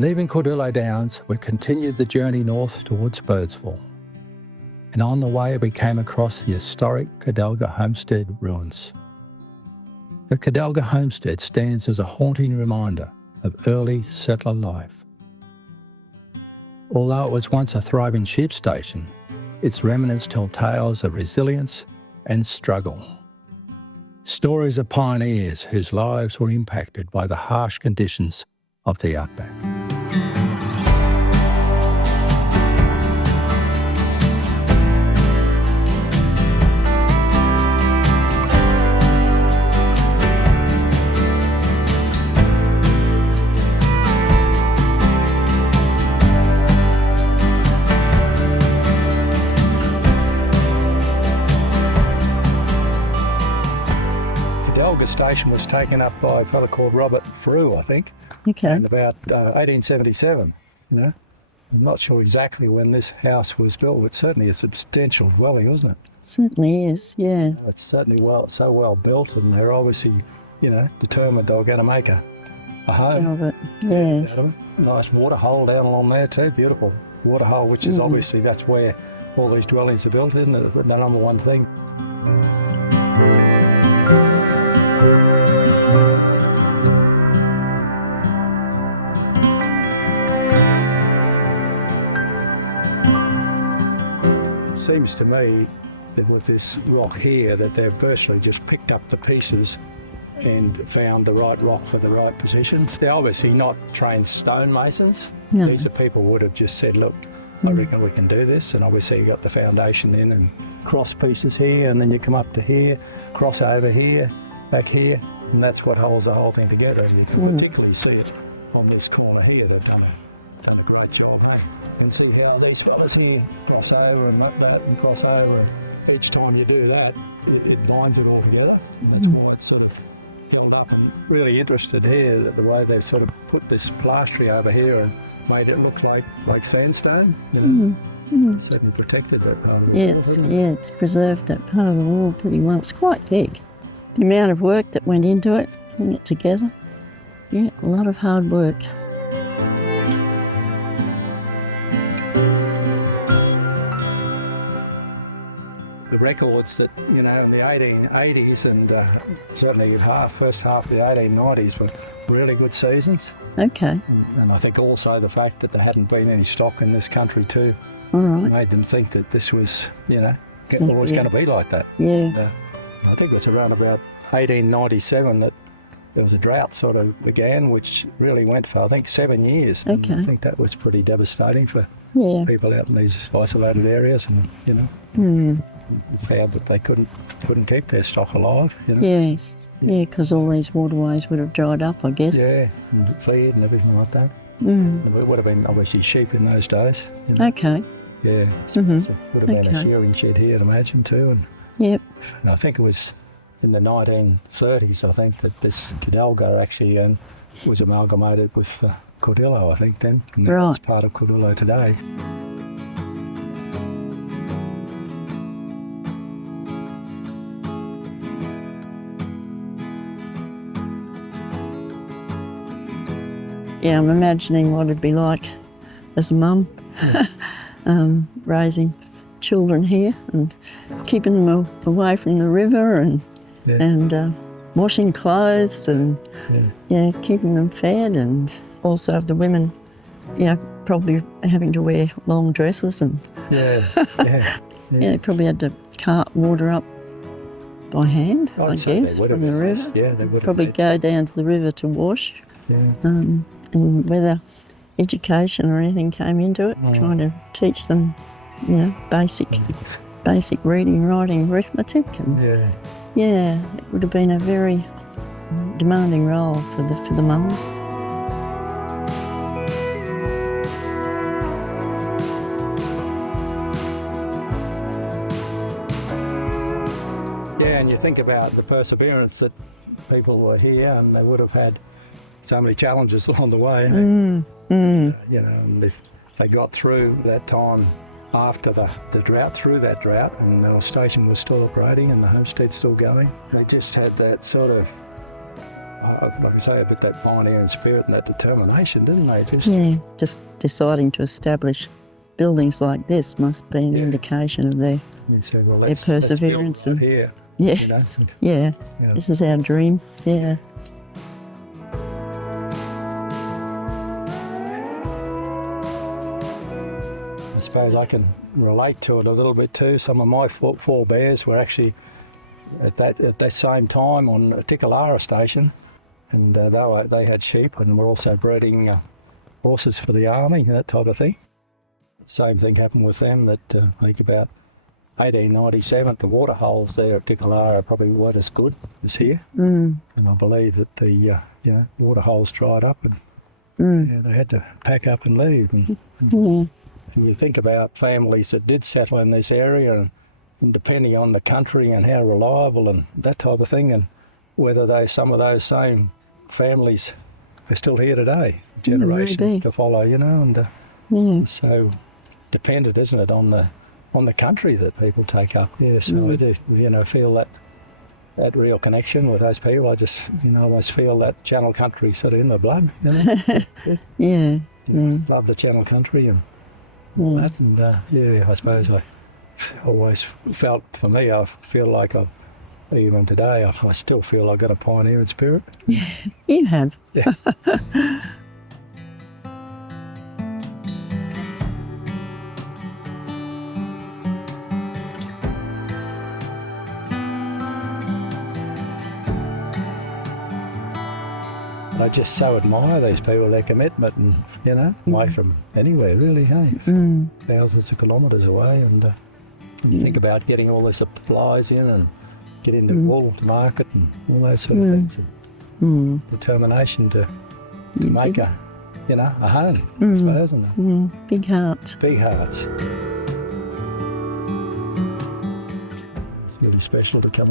Leaving Cordillo Downs, we continued the journey north towards Birdsville. And on the way, we came across the historic Cadelga Homestead ruins. The Cadelga Homestead stands as a haunting reminder of early settler life. Although it was once a thriving sheep station, its remnants tell tales of resilience and struggle. Stories of pioneers whose lives were impacted by the harsh conditions of the Outback. Cadelga station was taken up by a fellow called Robert Frew, I think, in about 1877. You know, I'm not sure exactly when this house was built, but certainly a substantial dwelling, wasn't it? Certainly is, yeah. It's certainly so well built, and they're obviously, determined they were going to make a home. Of it, yes. Nice water hole down along there too, beautiful water hole, which is obviously that's where all these dwellings are built, isn't it? The number one thing. It seems to me there was this rock here that they've virtually just picked up the pieces and found the right rock for the right positions. They're obviously not trained stonemasons. No. These are people who would have just said, look, I reckon we can do this, and obviously you got the foundation in and cross pieces here, and then you come up to here, cross over here, back here, and that's what holds the whole thing together. You can particularly see it on this corner here. They've done a great job, hey? And see how these fellas here cross over and like that and cross over, and each time you do that, it binds it all together. That's why it's sort of filled up. And really interested here that the way they've sort of put this plastry over here and made it look like sandstone. Certainly protected that part of the wall. It's preserved that part of the wall pretty well. It's quite big. The amount of work that went into it, putting it together, a lot of hard work. The records that, in the 1880s and certainly first half of the 1890s were really good seasons. Okay. And I think also the fact that there hadn't been any stock in this country too made them think that this was, always going to be like that. Yeah. And, I think it was around about 1897 that there was a drought sort of began, which really went for, I think, 7 years. Okay. And I think that was pretty devastating for people out in these isolated areas, and, found that they couldn't keep their stock alive. Yes. Yeah, because all these waterways would have dried up, I guess. Yeah, and feed and everything like that. And it would have been obviously sheep in those days. Okay. Yeah. So it would have been a shearing shed here, I'd imagine, too. And I think it was in the 1930s, I think, that this Cadelga actually was amalgamated with Cordillo, I think, then. And that's part of Cordillo today. Yeah, I'm imagining what it'd be like as a mum, raising children here and keeping them away from the river and washing clothes and keeping them fed, and also the women, probably having to wear long dresses and they probably had to cart water up by hand, I guess, from the river. Yeah, they would probably go down to the river to wash. Yeah. And whether education or anything came into it, trying to teach them, basic reading, writing, arithmetic, and it would have been a very demanding role for the mums. Yeah, and you think about the perseverance that people were here, and they would have had so many challenges along the way. And if they got through that time after the drought, through that drought, and the station was still operating and the homestead still going, they just had that sort of like I say, a bit that pioneering spirit and that determination, didn't they? Just deciding to establish buildings like this must be an indication of their said, well, their perseverance. Let's build right here. Yes, You know? yeah. Yeah. This is our dream. Yeah. I suppose I can relate to it a little bit too. Some of my forebears were actually at that same time on a Tikalara station, and they had sheep and were also breeding horses for the army, that type of thing. Same thing happened with them. That I think about 1897, the water holes there at Tikalara probably weren't as good as here, and I believe that the water holes dried up and they had to pack up and leave. And you think about families that did settle in this area, and depending on the country and how reliable and that type of thing, and whether some of those same families are still here today, generations to follow, and it's so dependent, isn't it, on the country that people take up. Yeah, so I do, feel that real connection with those people. I just, almost feel that Channel Country sort of in my blood. Yeah. Love the Channel Country and all that, and I suppose I always felt, for me, I feel like even today, I still feel I've got a pioneering spirit. Yeah, you have. Yeah. I just so admire these people, their commitment, and away from anywhere really, hey? Thousands of kilometres away, and you think about getting all the supplies in and getting the wool to market and all those sort of things. And determination to make a home, I suppose, isn't it? Big hearts. Big hearts. It's really special to come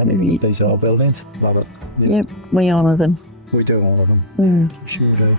and these old buildings. Love it. Yep, we honour them. We do all of them. Sure do.